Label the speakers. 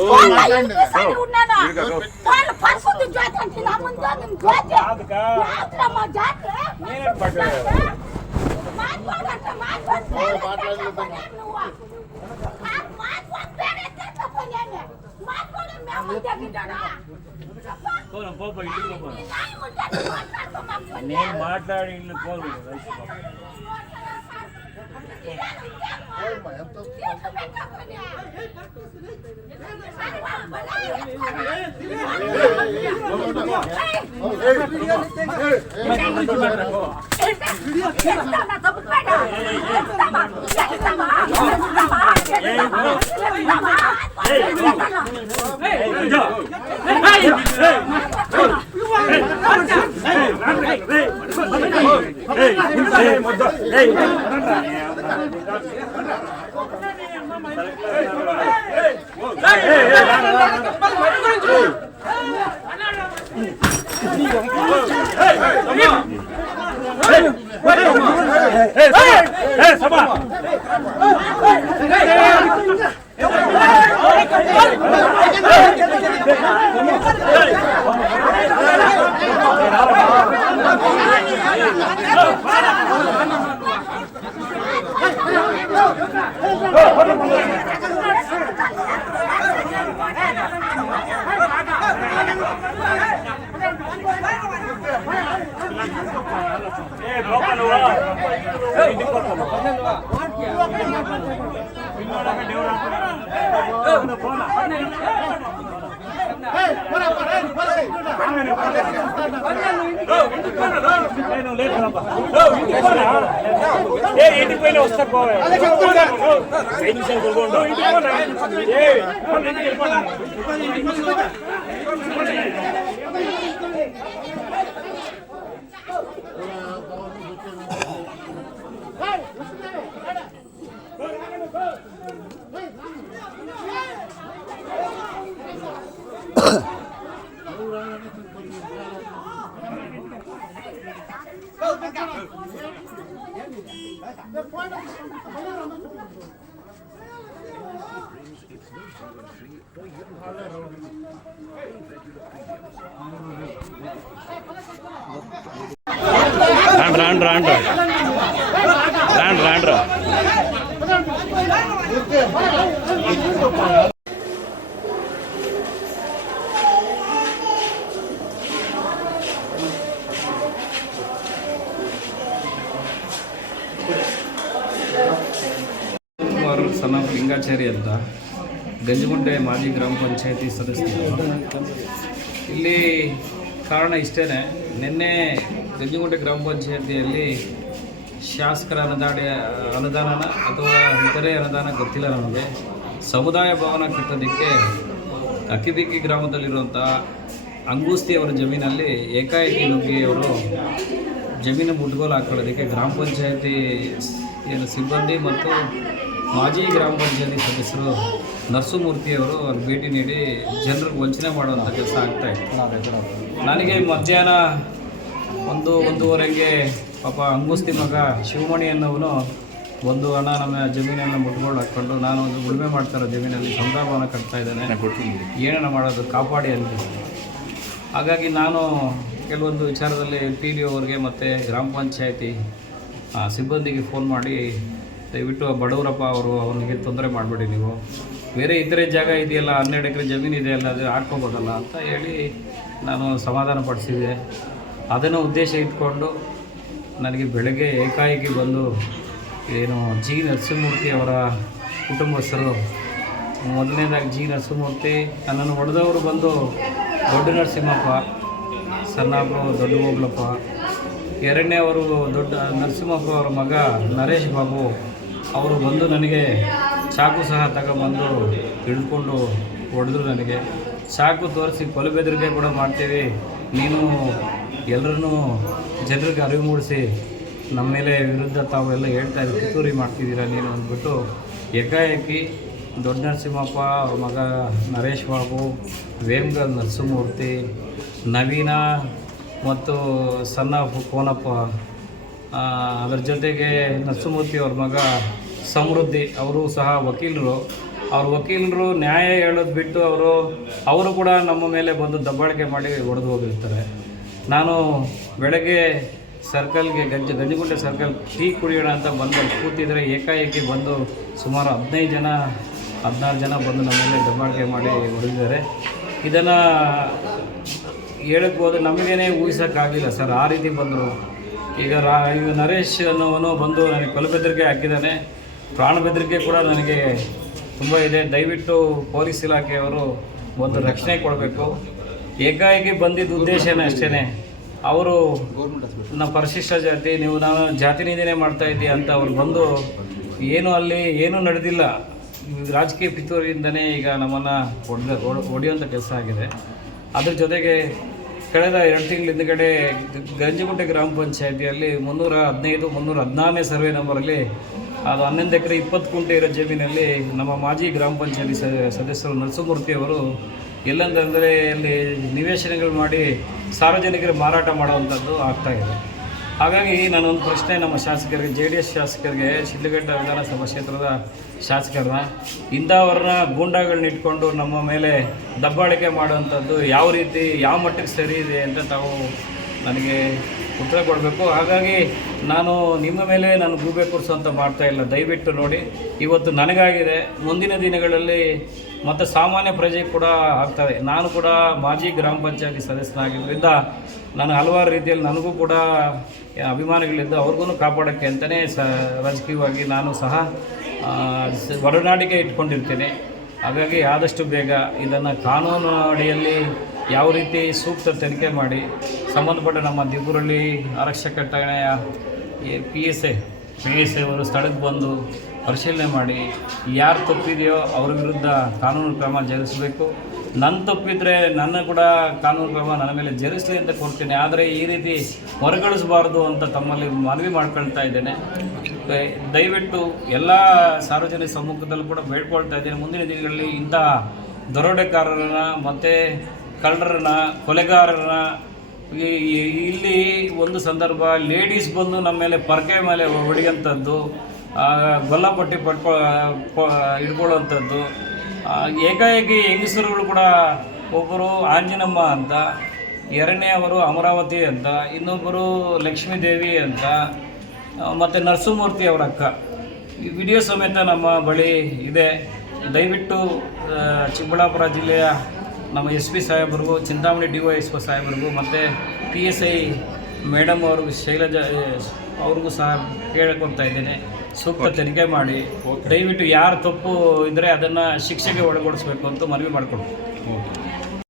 Speaker 1: Phone ఎన్నిసార్లు ఉన్నాను phone పరిస్థితి జ్యోతి అంటే నా ముందు నేను జ్యోతి
Speaker 2: కాదుకా.
Speaker 1: నాకురా మా జాతి
Speaker 2: నేనే పడ్డాను.
Speaker 1: మాట్లాడంట మాట్లాడు పేరు ఎత్తకపోయినా నువ్వు ఆ మాట్లాడు పేరు ఎత్తకపోయినా మాట్లాడు మేము ముందే వింటాడా
Speaker 2: పోదాం, పో, పో, ఇంటికి పో, పో.
Speaker 1: నీ నాయన ముందే నువ్వు మాట్లాడుకో మా పని.
Speaker 2: నేను మాట్లాడి ఇల్లు పోదు Hey, கட்டி ఇంటిపోయినా వస్తా
Speaker 3: పోవాలి ఇంటిపోయినా ஆண்ட்ரா ஆண்ட்ரா
Speaker 4: ஆண்ட்ரா ஆண்ட்ரா ஆண்ட்ரா ಲಿಂಗಾಚಾರಿ ಅಂತ ಗಂಜಗುಂಡೆ ಮಾಜಿ ಗ್ರಾಮ ಪಂಚಾಯತಿ ಸದಸ್ಯರು. ಇಲ್ಲಿ ಕಾರಣ ಇಷ್ಟೇ ನಿನ್ನೆ ಗಂಜಗುಂಡೆ ಗ್ರಾಮ ಪಂಚಾಯತಿಯಲ್ಲಿ ಶಾಸಕರ ಅನುದಾನ ಅನುದಾನನ ಅಥವಾ ಇತರೆ ಅನುದಾನ ಗೊತ್ತಿಲ್ಲ ನಮಗೆ. ಸಮುದಾಯ ಭವನ ಕಟ್ಟೋದಕ್ಕೆ ಅಕ್ಕಿಬಿಕ್ಕಿ ಗ್ರಾಮದಲ್ಲಿರುವಂಥ ಅಂಗೂಸ್ತಿ ಅವರ ಜಮೀನಲ್ಲಿ ಏಕಾಏಕಿ ನುಗ್ಗಿ ಅವರು ಜಮೀನು ಮುಟ್ಗೋಲು ಹಾಕೊಳ್ಳೋದಕ್ಕೆ ಗ್ರಾಮ ಪಂಚಾಯತಿ ಏನು ಸಿಬ್ಬಂದಿ ಮತ್ತು ಮಾಜಿ ಗ್ರಾಮ ಪಂಚಾಯತಿ ಸದಸ್ಯರು ನರಸುಮೂರ್ತಿಯವರು ಅವ್ರಿಗೆ ಭೇಟಿ ನೀಡಿ ಜನರಿಗೆ ವಂಚನೆ ಮಾಡುವಂಥ ಕೆಲಸ ಆಗ್ತಾ ಇತ್ತು. ನನಗೆ ಮಧ್ಯಾಹ್ನ ಒಂದು ಒಂದೂವರೆಗೆ ಪಾಪ ಅಂಗುಸ್ತಿ ಮಗ ಶಿವಮಣಿ ಅನ್ನೋವನು ಒಂದು ಹಣ ನಮ್ಮ ಜಮೀನನ್ನು ಮುಟ್ಕೊಂಡು ಹಾಕ್ಕೊಂಡು ನಾನು ಒಂದು ಉಳುಮೆ ಮಾಡ್ತಾರೆ ಜಮೀನಲ್ಲಿ ಸಂಭ್ರಮವನ್ನು ಕಟ್ತಾ ಇದ್ದಾನೆ. ಏನನ್ನ ಮಾಡೋದು ಕಾಪಾಡಿ ಅಂತ. ಹಾಗಾಗಿ ನಾನು ಕೆಲವೊಂದು ವಿಚಾರದಲ್ಲಿ ಪಿ ಡಿ ಅವ್ರಿಗೆ ಮತ್ತು ಗ್ರಾಮ ಪಂಚಾಯತಿ ಸಿಬ್ಬಂದಿಗೆ ಫೋನ್ ಮಾಡಿ ದಯವಿಟ್ಟು ಆ ಬಡವರಪ್ಪ ಅವರು ಅವನಿಗೆ ತೊಂದರೆ ಮಾಡಬೇಡಿ ನೀವು. ಬೇರೆ ಇತರೆ ಜಾಗ ಇದೆಯಲ್ಲ, ಹನ್ನೆರಡು ಎಕರೆ ಜಮೀನು ಇದೆಯಲ್ಲ ಅದು ಹಾಕ್ಕೋಬೋದಲ್ಲ ಅಂತ ಹೇಳಿ ನಾನು ಸಮಾಧಾನ ಪಡಿಸಿದೆ. ಅದನ್ನು ಉದ್ದೇಶ ಇಟ್ಕೊಂಡು ನನಗೆ ಬೆಳಗ್ಗೆ ಏಕಾಏಕಿ ಬಂದು ಏನು ಜಿ ನರಸಿಂಹಮೂರ್ತಿ ಅವರ ಕುಟುಂಬಸ್ಥರು, ಮೊದಲನೇದಾಗಿ ಜಿ ನರಸಿಂಹಮೂರ್ತಿ, ನನ್ನನ್ನು ಹೊಡೆದವರು ಬಂದು ದೊಡ್ಡ ನರಸಿಂಹಪ್ಪ, ಸಣ್ಣಪ್ಪ, ದೊಡ್ಡ ಹೋಗ್ಲಪ್ಪ. ಎರಡನೇವರು ದೊಡ್ಡ ನರಸಿಂಹಪ್ಪ ಅವರ ಮಗ ನರೇಶ್ ಬಾಬು. ಅವರು ಬಂದು ನನಗೆ ಚಾಕು ಸಹ ತಗೊಂಬಂದು ಹಿಡ್ಕೊಂಡು ಹೊಡೆದ್ರು ನನಗೆ. ಚಾಕು ತೋರಿಸಿ ಕೊಲೆ ಬೆದರಿಕೆ ಕೂಡ ಮಾಡ್ತೀವಿ. ನೀನು ಎಲ್ಲರನ್ನೂ ಜನರಿಗೆ ಅರಿವು ಮೂಡಿಸಿ, ನಮ್ಮ ಮೇಲೆ ವಿರುದ್ಧ ತಾವೆಲ್ಲ ಹೇಳ್ತಾ ಇದ್ದೀವಿ ಕಿತ್ತೂರಿ ಮಾಡ್ತಿದ್ದೀರಾ ನೀನು ಅಂದ್ಬಿಟ್ಟು ಏಕಾಏಕಿ ದೊಡ್ಡ ನರಸಿಂಹಪ್ಪ, ಅವ್ರ ಮಗ ನರೇಶ್ ಬಾಬು, ವೇಮಗಲ್ ನರಸಿಂಹಮೂರ್ತಿ, ನವೀನ ಮತ್ತು ಸಣ್ಣ ಕೋನಪ್ಪ ಅದರ ಜೊತೆಗೆ ನರಸಿಂಹಮೂರ್ತಿ ಅವ್ರ ಮಗ ಸಮೃದ್ಧಿ, ಅವರು ಸಹ ವಕೀಲರು. ಅವ್ರ ವಕೀಲರು ನ್ಯಾಯ ಹೇಳೋದು ಬಿಟ್ಟು ಅವರು ಅವರು ಕೂಡ ನಮ್ಮ ಮೇಲೆ ಬಂದು ದಬ್ಬಾಳಿಕೆ ಮಾಡಿ ಹೊಡೆದು ಹೋಗಿರ್ತಾರೆ. ನಾನು ಬೆಳಗ್ಗೆ ಸರ್ಕಲ್ಗೆ ಗಂಜ, ಗಂಜಿಗುಂಟೆ ಸರ್ಕಲ್ ಟೀ ಕುಡಿಯೋಣ ಅಂತ ಬಂದು ಕೂತಿದ್ರೆ ಏಕಾಏಕಿ ಬಂದು ಸುಮಾರು ಹದಿನೈದು ಜನ, ಹದಿನಾರು ಜನ ಬಂದು ನಮ್ಮ ಮೇಲೆ ದಬ್ಬಾಳಿಕೆ ಮಾಡಿ ಹೊಡೆದಿದ್ದಾರೆ. ಇದನ್ನು ಹೇಳಕ್ಕೆ ಹೋದ್ರೆ ನಮಗೇನೆ ಊಹಿಸೋಕ್ಕಾಗಿಲ್ಲ ಸರ್, ಆ ರೀತಿ ಬಂದರು. ಈಗ ರಾ, ಈಗ ನರೇಶ್ ಅನ್ನೋವನು ಬಂದು ನನಗೆ ಕೊಲೆ ಬೆದರಿಕೆ ಹಾಕಿದ್ದಾನೆ. ಪ್ರಾಣ ಬೆದರಿಕೆ ಕೂಡ ನನಗೆ ತುಂಬ ಇದೆ. ದಯವಿಟ್ಟು ಪೊಲೀಸ್ ಇಲಾಖೆಯವರು ಒಂದು ರಕ್ಷಣೆ ಕೊಡಬೇಕು. ಏಕಾಏಕಿ ಬಂದಿದ್ದ ಉದ್ದೇಶನೇ ಅಷ್ಟೇ ಅವರು ನಮ್ಮ ಪರಿಶಿಷ್ಟ ಜಾತಿ, ನೀವು ನಾನು ಜಾತಿ ನಿಂದನೆ ಮಾಡ್ತಾ ಇದ್ದೀವಿ ಅಂತ ಅವ್ರು ಬಂದು ಏನು ಅಲ್ಲಿ ಏನೂ ನಡೆದಿಲ್ಲ. ರಾಜಕೀಯ ಪಿತೂರಿಯಿಂದನೇ ಈಗ ನಮ್ಮನ್ನು ಹೊಡೆದ ಹೊಡೆಯುವಂಥ ಕೆಲಸ ಆಗಿದೆ. ಅದ್ರ ಜೊತೆಗೆ ಕಳೆದ ಎರಡು ತಿಂಗಳ ಹಿಂದ್ಗಡೆ ಗಂಜಿಗುಂಟೆ ಗ್ರಾಮ ಪಂಚಾಯಿತಿಯಲ್ಲಿ ಮುನ್ನೂರ ಹದಿನೈದು, ಮುನ್ನೂರ ಹದಿನಾರನೇ ಸರ್ವೆ ನಂಬರಲ್ಲಿ, ಅದು ಹನ್ನೊಂದು ಎಕರೆ ಇಪ್ಪತ್ತು ಕುಂಟೆ ಇರೋ ಜಮೀನಲ್ಲಿ ನಮ್ಮ ಮಾಜಿ ಗ್ರಾಮ ಪಂಚಾಯತಿ ಸದಸ್ಯರು ನರಸಿಂಹಮೂರ್ತಿ ಅವರು ಎಲ್ಲಂತಂದರೆ ಅಲ್ಲಿ ನಿವೇಶನಗಳು ಮಾಡಿ ಸಾರ್ವಜನಿಕರು ಮಾರಾಟ ಮಾಡುವಂಥದ್ದು ಆಗ್ತಾ ಇದೆ. ಹಾಗಾಗಿ ನಾನೊಂದು ಪ್ರಶ್ನೆ ನಮ್ಮ ಶಾಸಕರಿಗೆ, ಜೆ ಡಿ ಎಸ್ ಶಾಸಕರಿಗೆ, ಶಿಡ್ಲಘಟ್ಟ ವಿಧಾನಸಭಾ ಕ್ಷೇತ್ರದ ಶಾಸಕರನ್ನ, ಇಂಥವ್ರನ್ನ ಗೂಂಡಾಗಳನ್ನ ಇಟ್ಕೊಂಡು ನಮ್ಮ ಮೇಲೆ ದಬ್ಬಾಳಿಕೆ ಮಾಡುವಂಥದ್ದು ಯಾವ ರೀತಿ, ಯಾವ ಮಟ್ಟಕ್ಕೆ ಸರಿ ಇದೆ ಅಂತ ತಾವು ನನಗೆ ಉತ್ತರ ಕೊಡಬೇಕು. ಹಾಗಾಗಿ ನಾನು ನಿಮ್ಮ ಮೇಲೆ ನಾನು ಗೂಬೆ ಕೂರಿಸುವಂತ ಮಾಡ್ತಾ ಇಲ್ಲ. ದಯವಿಟ್ಟು ನೋಡಿ, ಇವತ್ತು ನನಗಾಗಿದೆ. ಮುಂದಿನ ದಿನಗಳಲ್ಲಿ ಮತ್ತು ಸಾಮಾನ್ಯ ಪ್ರಜೆ ಕೂಡ ಆಗ್ತದೆ. ನಾನು ಕೂಡ ಮಾಜಿ ಗ್ರಾಮ ಪಂಚಾಯತಿ ಸದಸ್ಯನಾಗಿದ್ದರಿಂದ ನಾನು ಹಲವಾರು ರೀತಿಯಲ್ಲಿ ನನಗೂ ಕೂಡ ಅಭಿಮಾನಿಗಳಿದ್ದು ಅವ್ರಿಗೂ ಕಾಪಾಡೋಕ್ಕೆ ಅಂತಲೇ ಸ ರಾಜಕೀಯವಾಗಿ ನಾನು ಸಹ ಆ, ಇಟ್ಕೊಂಡಿರ್ತೀನಿ. ಹಾಗಾಗಿ ಆದಷ್ಟು ಬೇಗ ಇದನ್ನು ಕಾನೂನು ಅಡಿಯಲ್ಲಿ ಯಾವ ರೀತಿ ಸೂಕ್ತ ತನಿಖೆ ಮಾಡಿ ಸಂಬಂಧಪಟ್ಟ ನಮ್ಮ ದಿಬ್ಬುರಳ್ಳಿ ಆರಕ್ಷಕ ಠಾಣೆಯ P S A P S A ಅವರು ಸ್ಥಳಕ್ಕೆ ಬಂದು ಪರಿಶೀಲನೆ ಮಾಡಿ ಯಾರು ತಪ್ಪಿದೆಯೋ ಅವ್ರ ವಿರುದ್ಧ ಕಾನೂನು ಕ್ರಮ ಜರುಗಿಸಬೇಕು. ನನ್ನ ತಪ್ಪಿದ್ರೆ ನನ್ನ ಕೂಡ ಕಾನೂನು ಕ್ರಮ ನನ್ನ ಮೇಲೆ ಜರುಗಿಸಲಿ ಅಂತ ಕೊಡ್ತೀನಿ ಆದರೆ ಈ ರೀತಿ ಹೊರಗಳಿಸಬಾರ್ದು ಅಂತ ತಮ್ಮಲ್ಲಿ ಮನವಿ ಮಾಡ್ಕೊಳ್ತಾ ಇದ್ದೇನೆ. ದಯವಿಟ್ಟು ಎಲ್ಲ ಸಾರ್ವಜನಿಕ ಸಮ್ಮುಖದಲ್ಲೂ ಕೂಡ ಬೇಡ್ಕೊಳ್ತಾ ಇದ್ದೇನೆ. ಮುಂದಿನ ದಿನಗಳಲ್ಲಿ ಇಂಥ ದರೋಡೆಕಾರರನ್ನ ಮತ್ತು ಕಳ್ಳರನ್ನ, ಕೊಲೆಗಾರರನ್ನ ಇಲ್ಲಿ ಒಂದು ಸಂದರ್ಭ ಲೇಡೀಸ್ ಬಂದು ನಮ್ಮ ಮೇಲೆ ಪರ್ಕೆ ಮೇಲೆ ಹೊಡೆಯುವಂಥದ್ದು ಗೊಲ್ಲಪಟ್ಟಿ ಪಟ್ಕೊ ಇಟ್ಕೊಳ್ಳುವಂಥದ್ದು ಏಕಾಏಕಿ ಹೆಂಗಸರುಗಳು ಕೂಡ ಒಬ್ಬರು ಆಂಜನಮ್ಮ ಅಂತ, ಎರಡನೇ ಅವರು ಅಮರಾವತಿ ಅಂತ, ಇನ್ನೊಬ್ಬರು ಲಕ್ಷ್ಮೀದೇವಿ ಅಂತ ಮತ್ತು ನರಸಿಂಹಮೂರ್ತಿ ಅವರ ಅಕ್ಕ. ಈ ವಿಡಿಯೋ ಸಮೇತ ನಮ್ಮ ಬಳಿ ಇದೆ. ದಯವಿಟ್ಟು ಚಿಕ್ಕಬಳ್ಳಾಪುರ ಜಿಲ್ಲೆಯ ನಮ್ಮ S P ಸಾಹೇಬರಿಗೂ Chintamani D Y S P ಸಾಹೇಬರಿಗೂ ಮತ್ತು ಪಿ ಎಸ್ ಐ ಮೇಡಮ್ ಅವ್ರಿಗೂ ಶೈಲಜಾ ಅವ್ರಿಗೂ ಸಹ ಕೇಳಿಕೊಡ್ತಾ ಇದ್ದೇನೆ. ಸೂಕ್ತ ತನಿಖೆ ಮಾಡಿ. ದಯವಿಟ್ಟು ಯಾರು ತಪ್ಪು ಇದ್ದರೆ ಅದನ್ನು ಶಿಕ್ಷೆಗೆ ಒಳಗೊಡಿಸ್ಬೇಕು ಅಂತ ಮನವಿ ಮಾಡಿಕೊಡ್ತೀನಿ